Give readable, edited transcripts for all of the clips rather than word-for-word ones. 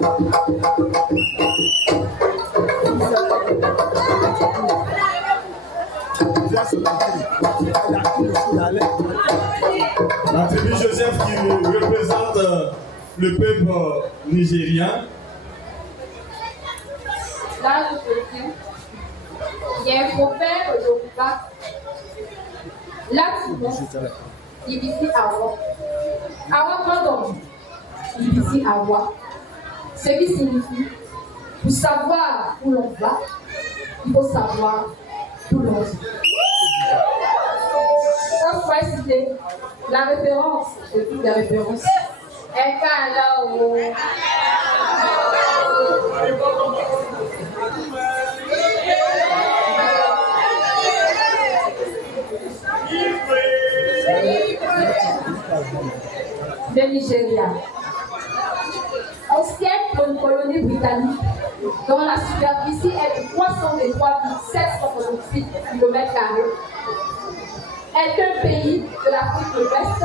La tribu Joseph qui représente le peuple nigérien. Là, je peux dire, il y a un prophète au Yoruba. Là, tu vois, il dit Awa. Awa, pardon. Il dit Awa. Ce qui signifie, pour savoir où l'on va, il faut savoir où l'on vit. On pourrait citer la référence, et toutes les références. Le Nigeria. Ancienne colonie britannique dont la superficie est de 323 768 km², est un pays de l'Afrique de l'Ouest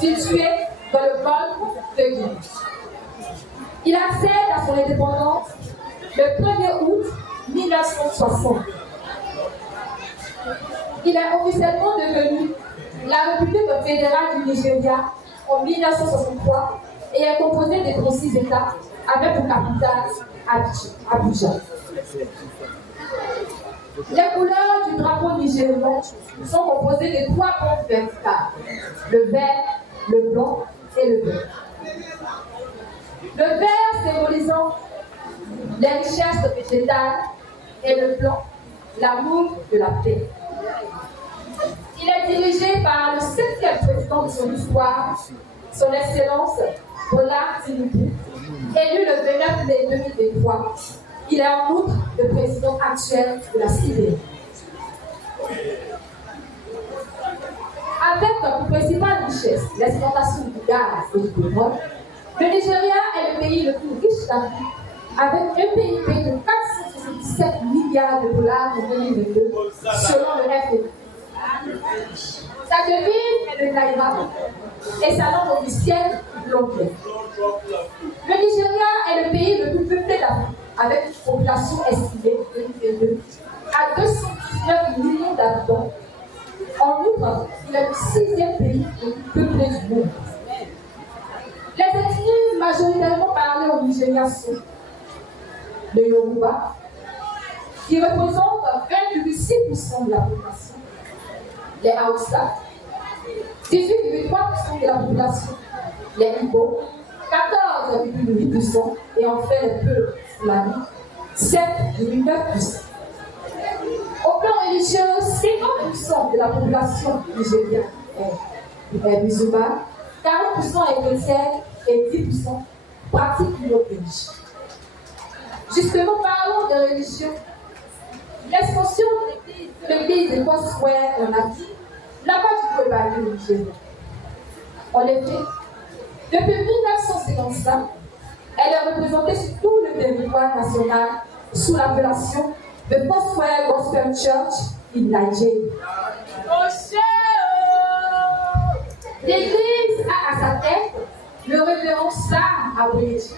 situé dans le golfe de Guinée. Il accède à son indépendance le 1er août 1960. Il est officiellement devenu la République fédérale du Nigeria en 1963 et est composé de 36 États avec pour capitale Abuja. Les couleurs du drapeau nigérian sont composées de 3 bandes verticales, le vert, le blanc et le vert. Le vert symbolisant les richesses végétales et le blanc, l'amour de la paix. Il est dirigé par le 7e président de son histoire, son Excellence Bola Tinubu, élu le 29 mai 2023. Il est en outre le président actuel de la CIDE. Avec comme principale richesse l'exportation du gaz et du pétrole, le Nigeria est le pays le plus riche d'Afrique, avec un PIB de 477 milliards de dollars en 2022, selon le FMI. Sa devise est le naira et sa langue officielle l'anglais. Le Nigeria est le pays le plus peuplé d'Afrique, avec une population estimée en 2022 à 219 millions d'habitants. En outre, il est le 6e pays le plus peuplé du monde. Les ethnies majoritairement parlées au Nigeria sont le Yoruba, qui représente 1,6% de la population, les Hausa, 18,3% de la population, les Igbo, 14,8%, et enfin les peuples islamiques, 7,9%. Au plan religieux, 50% de la population nigérienne est musulmane, 40% est chrétienne et 10% pratiquent une autre religion. Justement, parlons de religion. L'expansion de l'église de Foursquare en Afrique n'a pas du tout évalué le Nigeria. En effet, depuis 1955, elle est représentée sur tout le territoire national sous l'appellation de Foursquare Gospel Church in Nigeria. L'église a à sa tête le révérend Sam Abrege,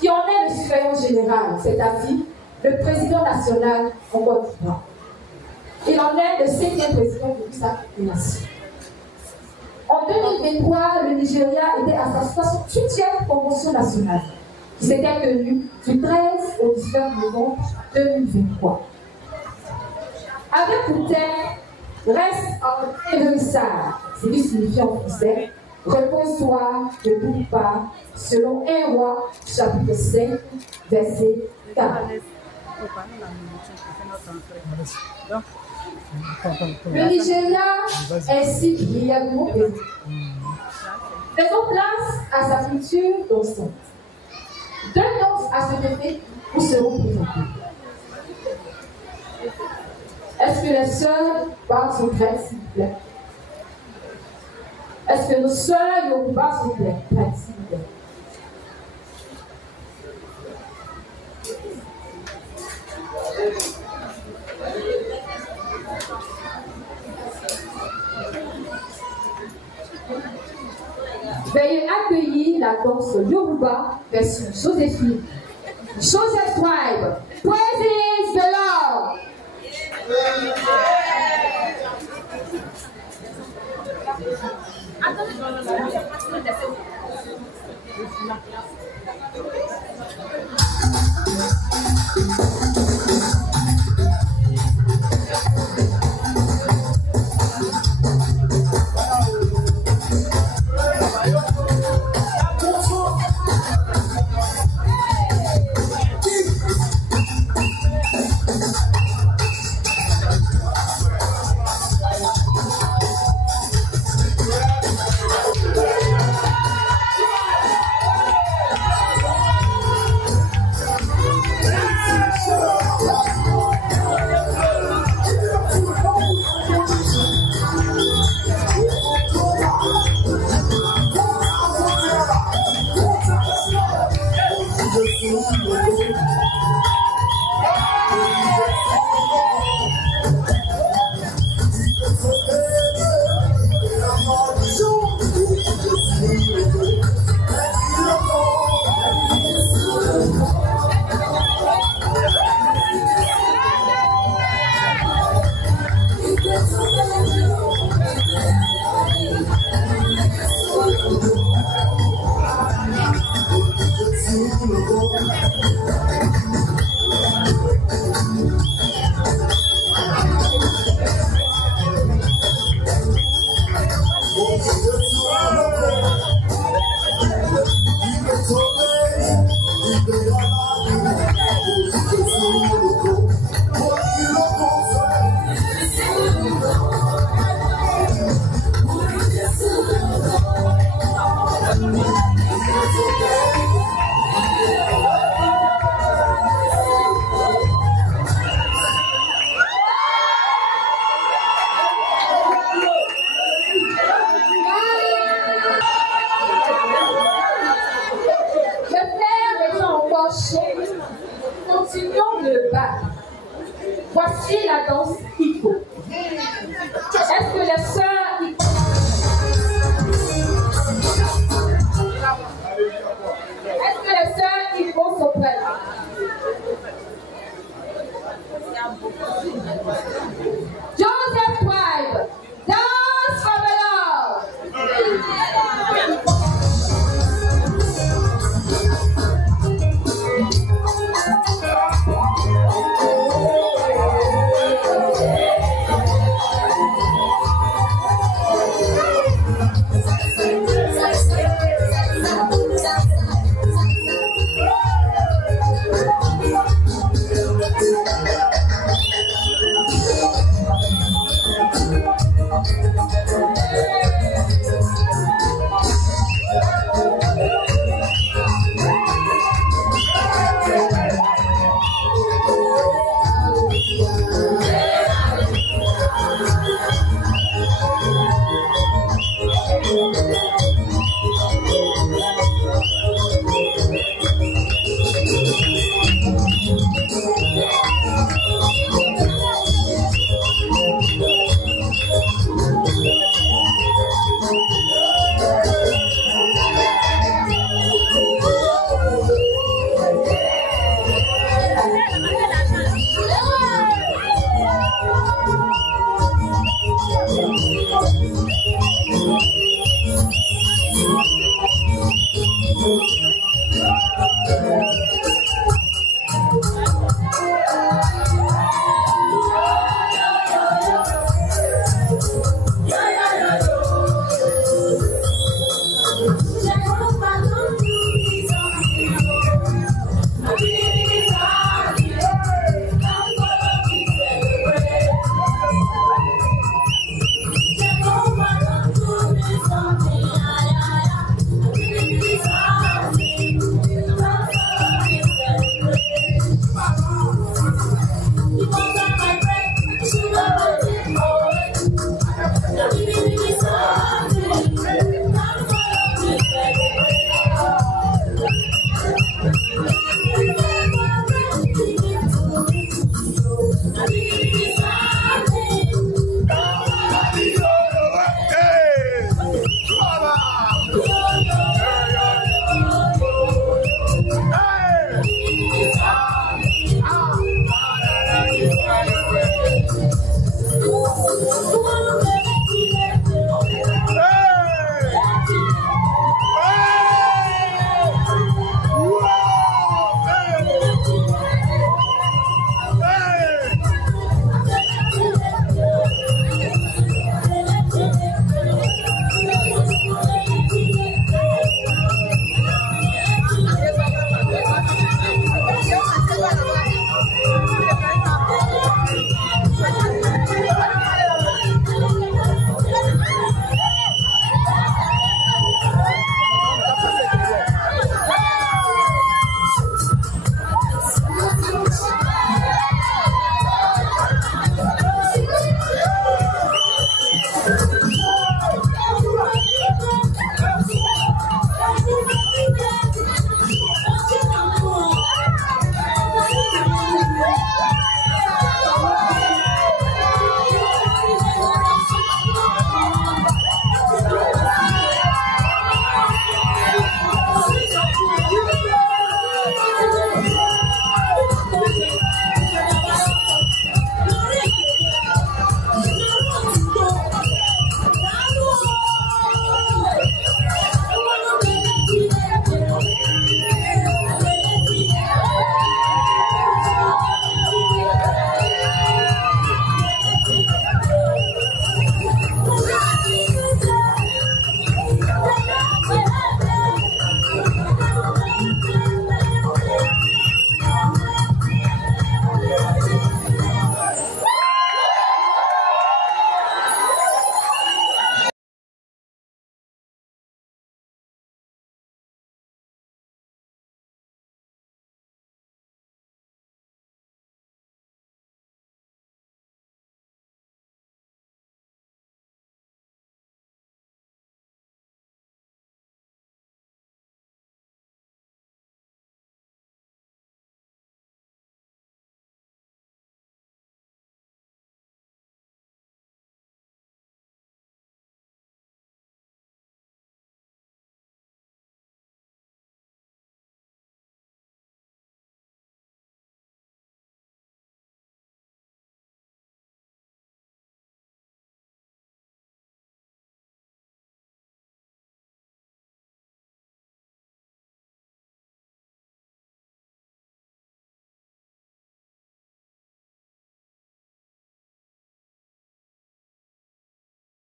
qui en est le surveillant général, c'est-à-dire le président national en Côte d'Ivoire. Il en est le 5e président de sa nation. En 2023, le Nigeria était à sa 68e convention nationale, qui s'était tenue du 13 au 19 novembre 2023. Avec pour thème, reste en Evrissard, ce qui signifie en français, repose-toi de toute part, selon 1 Roi, chapitre 5, verset 4. Le Nigeria est si brièvement pays. Faisons place à sa culture dansante. 2 danses à ce effet vous seront présentées. Est-ce que les sœurs parlent son prêtre, s'il vous plaît? Est-ce que nos sœurs Yoruba sont prêtes, s'il vous plaît? Veuillez accueillir la danse Yoruba version Joséphine. Joseph Tribe, praise the Lord. Continuons le bas. Voici la danse